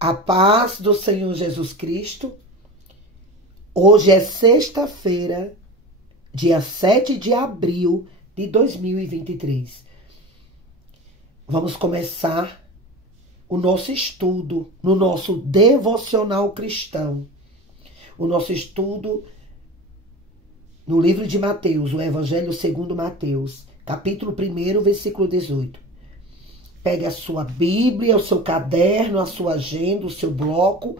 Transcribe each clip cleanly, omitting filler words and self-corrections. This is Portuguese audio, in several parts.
A paz do Senhor Jesus Cristo. Hoje é sexta-feira, dia 7 de abril de 2023. Vamos começar o nosso estudo no nosso devocional cristão. O nosso estudo no livro de Mateus, o Evangelho segundo Mateus, capítulo 1, versículo 18. Pegue a sua Bíblia, o seu caderno, a sua agenda, o seu bloco.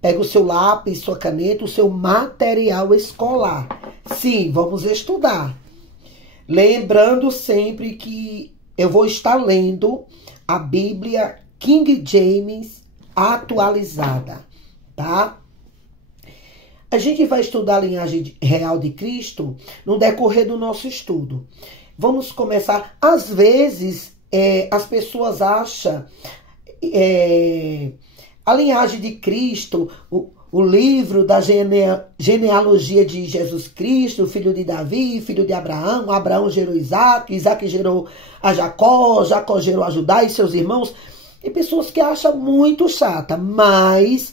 Pegue o seu lápis, sua caneta, o seu material escolar. Sim, vamos estudar. Lembrando sempre que eu vou estar lendo a Bíblia King James atualizada, tá? A gente vai estudar a linhagem real de Cristo no decorrer do nosso estudo. Vamos começar. Às vezes, as pessoas acham a linhagem de Cristo, o livro da genealogia de Jesus Cristo, filho de Davi, filho de Abraão. Abraão gerou Isaac, Isaac gerou a Jacó, Jacó gerou a Judá e seus irmãos. Tem pessoas que acham muito chata, mas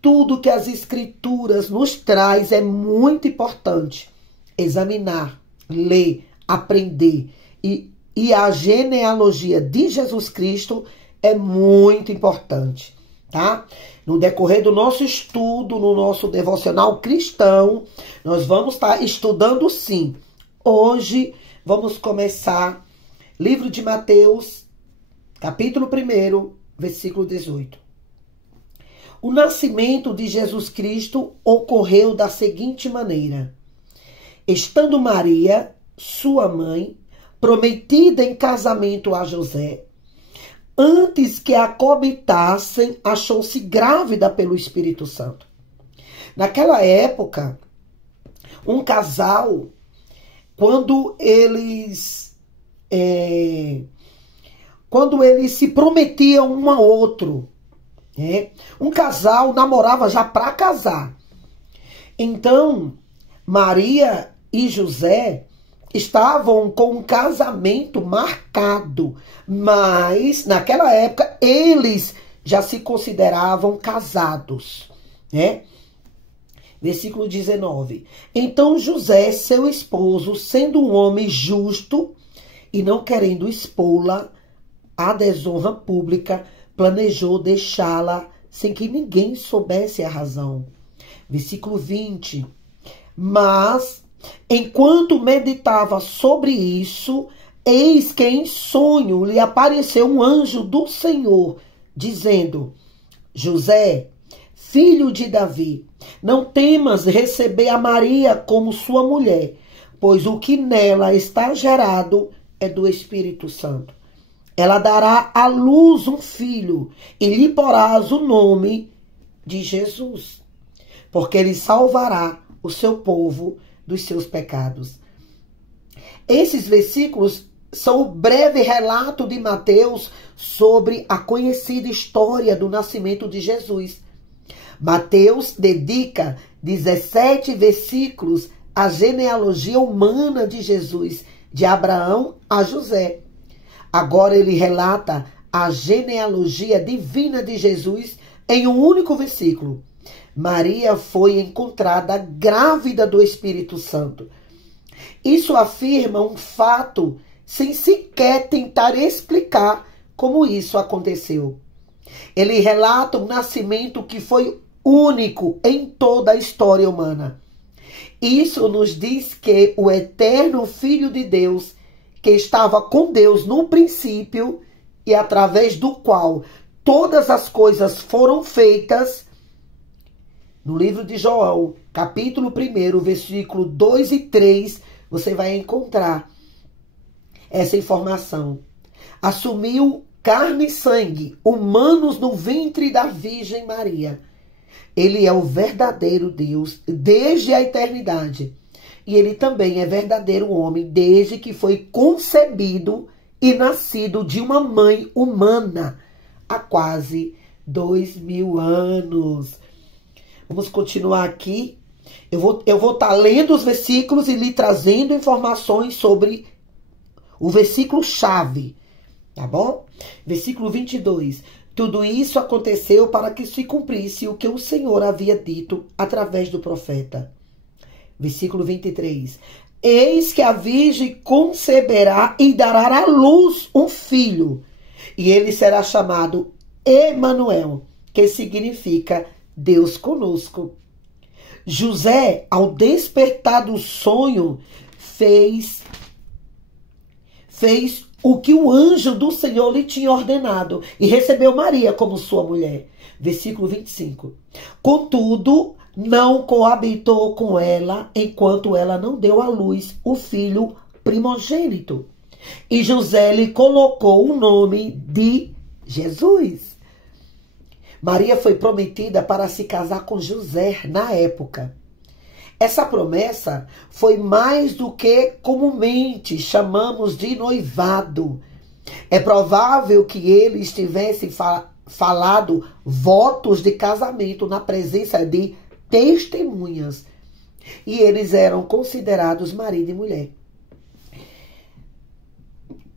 tudo que as Escrituras nos traz é muito importante. Examinar, ler, aprender. E a genealogia de Jesus Cristo é muito importante, tá? No decorrer do nosso estudo, no nosso devocional cristão, nós vamos estar estudando sim. Hoje vamos começar livro de Mateus, capítulo 1, versículo 18. O nascimento de Jesus Cristo ocorreu da seguinte maneira. Estando Maria, sua mãe, prometida em casamento a José, antes que a cogitassem, achou-se grávida pelo Espírito Santo. Naquela época, um casal, quando eles se prometiam um ao outro, um casal namorava já para casar. Então, Maria e José estavam com um casamento marcado, mas naquela época eles já se consideravam casados, Versículo 19. Então José, seu esposo, sendo um homem justo e não querendo expô-la à desonra pública, planejou deixá-la sem que ninguém soubesse a razão. Versículo 20. Mas enquanto meditava sobre isso, eis que em sonho lhe apareceu um anjo do Senhor, dizendo: José, filho de Davi, não temas receber a Maria como sua mulher, pois o que nela está gerado é do Espírito Santo. Ela dará à luz um filho, e lhe porás o nome de Jesus, porque ele salvará o seu povo dos seus pecados. Esses versículos são o breve relato de Mateus sobre a conhecida história do nascimento de Jesus. Mateus dedica 17 versículos à genealogia humana de Jesus, de Abraão a José. Agora ele relata a genealogia divina de Jesus em um único versículo. Maria foi encontrada grávida do Espírito Santo. Isso afirma um fato sem sequer tentar explicar como isso aconteceu. Ele relata um nascimento que foi único em toda a história humana. Isso nos diz que o eterno Filho de Deus, que estava com Deus no princípio e através do qual todas as coisas foram feitas, no livro de João, capítulo 1, versículo 2 e 3, você vai encontrar essa informação. Assumiu carne e sangue, humanos no ventre da Virgem Maria. Ele é o verdadeiro Deus desde a eternidade. E ele também é verdadeiro homem desde que foi concebido e nascido de uma mãe humana há quase 2000 anos. Vamos continuar aqui. Eu vou estar lendo os versículos e lhe trazendo informações sobre o versículo chave, tá bom? Versículo 22. Tudo isso aconteceu para que se cumprisse o que o Senhor havia dito através do profeta. Versículo 23. Eis que a virgem conceberá e dará à luz um filho, e ele será chamado Emanuel, que significa Deus conosco. José, ao despertar do sonho, fez o que o anjo do Senhor lhe tinha ordenado e recebeu Maria como sua mulher. Versículo 25. Contudo, não coabitou com ela enquanto ela não deu à luz o filho primogênito. E José lhe colocou o nome de Jesus. Maria foi prometida para se casar com José na época. Essa promessa foi mais do que comumente chamamos de noivado. É provável que eles tivessem falado votos de casamento na presença de testemunhas. E eles eram considerados marido e mulher.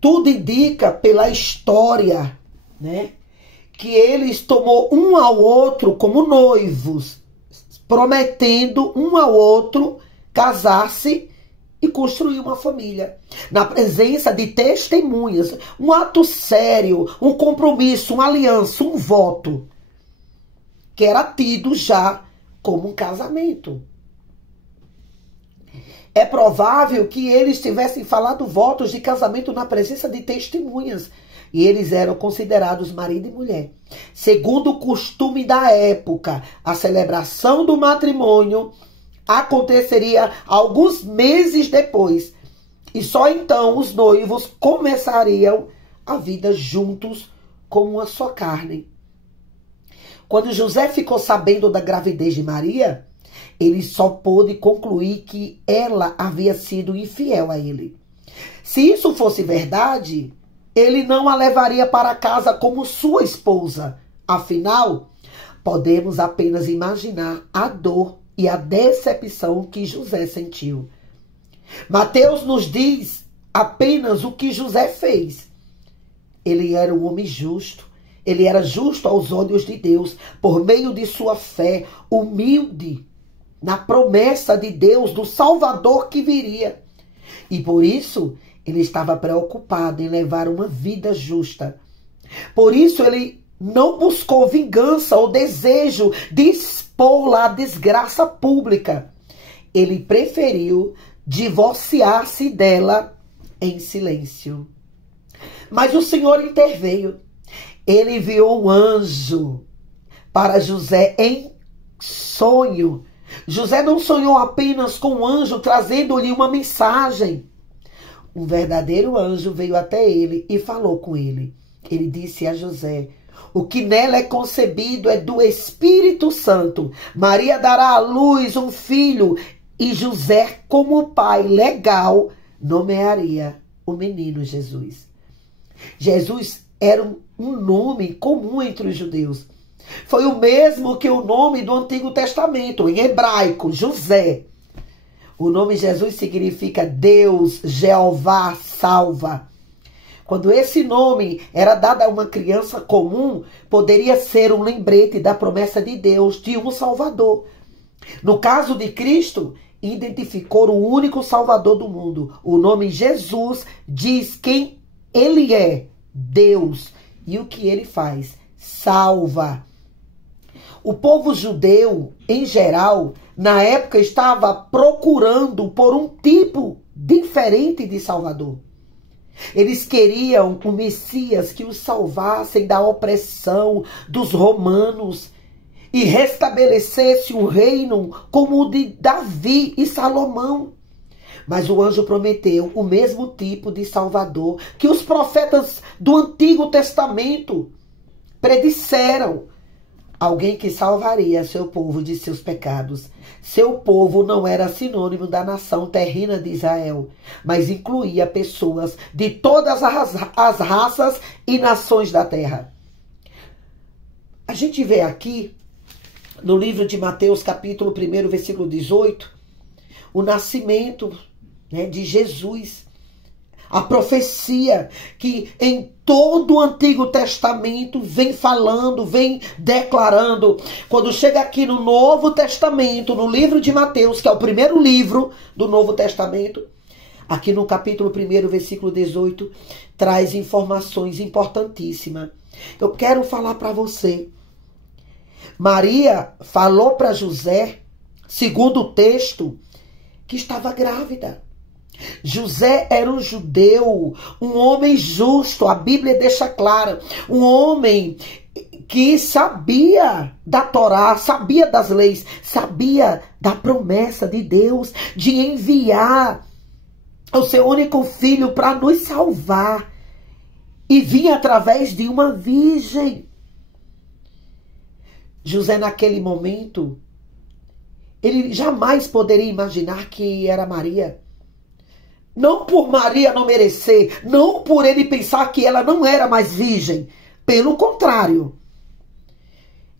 Tudo indica pela história, né, que eles tomou um ao outro como noivos, prometendo um ao outro casar-se e construir uma família. Na presença de testemunhas, um ato sério, um compromisso, uma aliança, um voto, que era tido já como um casamento. É provável que eles tivessem falado votos de casamento na presença de testemunhas. E eles eram considerados marido e mulher. Segundo o costume da época, a celebração do matrimônio aconteceria alguns meses depois. E só então os noivos começariam a vida juntos como uma só carne. Quando José ficou sabendo da gravidez de Maria, ele só pôde concluir que ela havia sido infiel a ele. Se isso fosse verdade, ele não a levaria para casa como sua esposa. Afinal, podemos apenas imaginar a dor e a decepção que José sentiu. Mateus nos diz apenas o que José fez. Ele era um homem justo. Ele era justo aos olhos de Deus, por meio de sua fé, humilde na promessa de Deus, do Salvador que viria. E por isso, ele estava preocupado em levar uma vida justa. Por isso, ele não buscou vingança ou desejo de expô-la à desgraça pública. Ele preferiu divorciar-se dela em silêncio. Mas o Senhor interveio. Ele enviou um anjo para José em sonho. José não sonhou apenas com um anjo trazendo-lhe uma mensagem. Um verdadeiro anjo veio até ele e falou com ele. Ele disse a José: o que nela é concebido é do Espírito Santo. Maria dará à luz um filho e José, como pai legal, nomearia o menino Jesus. Jesus era um nome comum entre os judeus. Foi o mesmo que o nome do Antigo Testamento, em hebraico, José. O nome Jesus significa Deus, Jeová, salva. Quando esse nome era dado a uma criança comum, poderia ser um lembrete da promessa de Deus de um Salvador. No caso de Cristo, identificou o único Salvador do mundo. O nome Jesus diz quem ele é, Deus, e o que ele faz, salva. O povo judeu, em geral, na época estava procurando por um tipo diferente de Salvador. Eles queriam um Messias que os salvasse da opressão dos romanos e restabelecesse um reino como o de Davi e Salomão. Mas o anjo prometeu o mesmo tipo de Salvador que os profetas do Antigo Testamento predisseram. Alguém que salvaria seu povo de seus pecados. Seu povo não era sinônimo da nação terrena de Israel, mas incluía pessoas de todas as raças e nações da terra. A gente vê aqui, no livro de Mateus, capítulo 1, versículo 18, o nascimento, né, de Jesus. A profecia que em todo o Antigo Testamento vem falando, vem declarando. Quando chega aqui no Novo Testamento, no livro de Mateus, que é o primeiro livro do Novo Testamento, aqui no capítulo 1, versículo 18, traz informações importantíssimas. Eu quero falar para você. Maria falou para José, segundo o texto, que estava grávida. José era um judeu, um homem justo, a Bíblia deixa clara, um homem que sabia da Torá, sabia das leis, sabia da promessa de Deus de enviar o seu único filho para nos salvar, e vinha através de uma virgem. José, naquele momento, ele jamais poderia imaginar que era Maria. Não por Maria não merecer, não por ele pensar que ela não era mais virgem. Pelo contrário.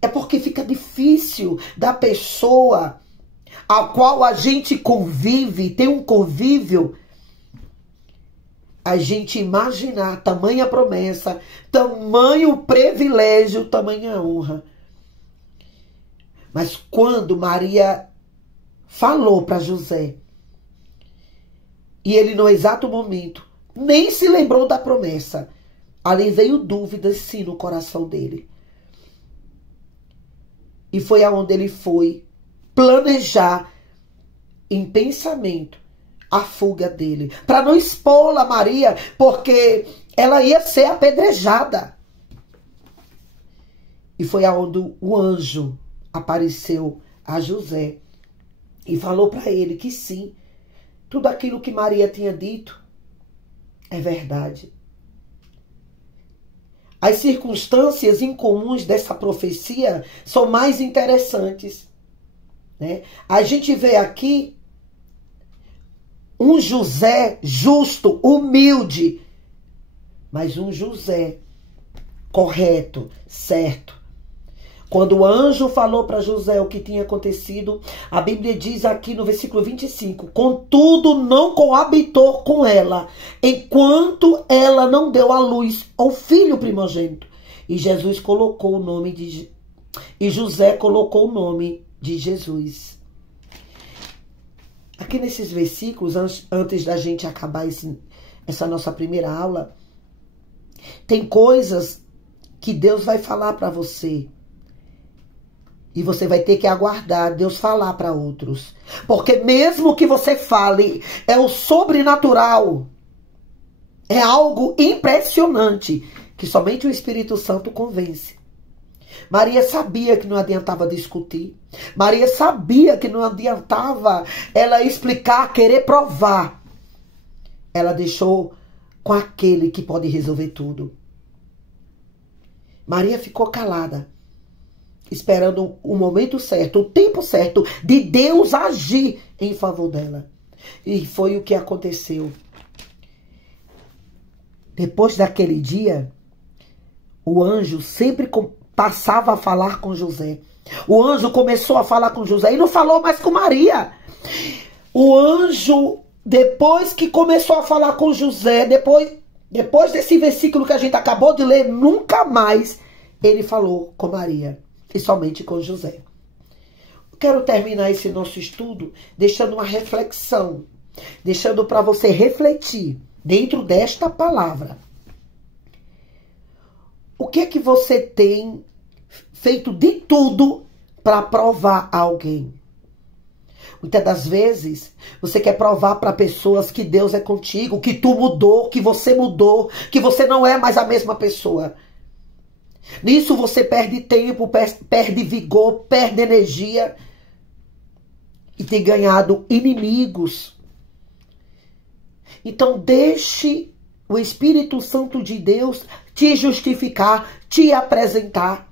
É porque fica difícil da pessoa a qual a gente convive, tem um convívio, a gente imaginar tamanha promessa, tamanho privilégio, tamanha honra. Mas quando Maria falou para José, e ele no exato momento nem se lembrou da promessa, ali veio dúvidas sim no coração dele. E foi aonde ele foi planejar em pensamento a fuga dele, para não expô-la Maria, porque ela ia ser apedrejada. E foi aonde o anjo apareceu a José e falou para ele que sim, tudo aquilo que Maria tinha dito é verdade. As circunstâncias incomuns dessa profecia são mais interessantes, né? A gente vê aqui um José justo, humilde, mas um José correto, certo. Quando o anjo falou para José o que tinha acontecido, a Bíblia diz aqui no versículo 25, contudo não coabitou com ela, enquanto ela não deu à luz ao filho primogênito. E José colocou o nome de Jesus. Aqui nesses versículos, antes da gente acabar essa nossa primeira aula, tem coisas que Deus vai falar para você. E você vai ter que aguardar Deus falar para outros. Porque mesmo que você fale, é o sobrenatural. É algo impressionante que somente o Espírito Santo convence. Maria sabia que não adiantava discutir. Maria sabia que não adiantava ela explicar, querer provar. Ela deixou com aquele que pode resolver tudo. Maria ficou calada, esperando o momento certo, o tempo certo de Deus agir em favor dela. E foi o que aconteceu. Depois daquele dia, o anjo sempre passava a falar com José. O anjo começou a falar com José e não falou mais com Maria. O anjo, depois que começou a falar com José, depois desse versículo que a gente acabou de ler, nunca mais ele falou com Maria. E somente com José. Quero terminar esse nosso estudo deixando uma reflexão, deixando para você refletir dentro desta palavra. O que é que você tem feito de tudo para provar a alguém? Muitas das vezes você quer provar para pessoas que Deus é contigo, que tu mudou, que você não é mais a mesma pessoa. Nisso você perde tempo, perde vigor, perde energia e tem ganhado inimigos. Então deixe o Espírito Santo de Deus te justificar, te apresentar.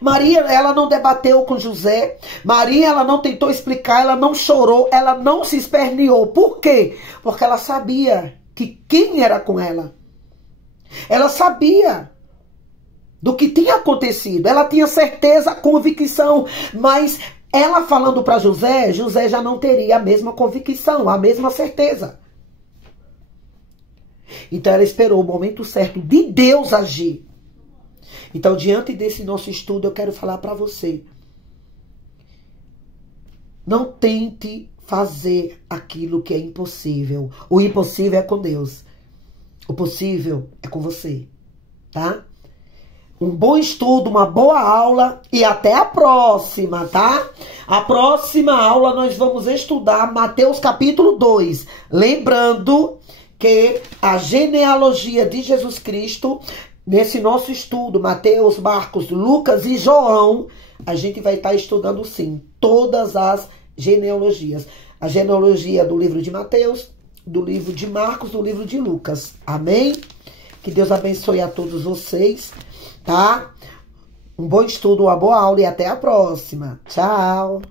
Maria, ela não debateu com José. Maria, ela não tentou explicar, ela não chorou, ela não se esperneou. Por quê? Porque ela sabia que quem era com ela. Ela sabia do que tinha acontecido. Ela tinha certeza, convicção, mas ela falando para José, José já não teria a mesma convicção, a mesma certeza. Então ela esperou o momento certo de Deus agir. Então, diante desse nosso estudo, eu quero falar para você. Não tente fazer aquilo que é impossível. O impossível é com Deus. O possível é com você, tá? Um bom estudo, uma boa aula e até a próxima, tá? A próxima aula nós vamos estudar Mateus capítulo 2. Lembrando que a genealogia de Jesus Cristo, nesse nosso estudo, Mateus, Marcos, Lucas e João, a gente vai estar estudando sim todas as genealogias. A genealogia do livro de Mateus, do livro de Marcos, do livro de Lucas. Amém? Que Deus abençoe a todos vocês, tá? Um bom estudo, uma boa aula e até a próxima. Tchau!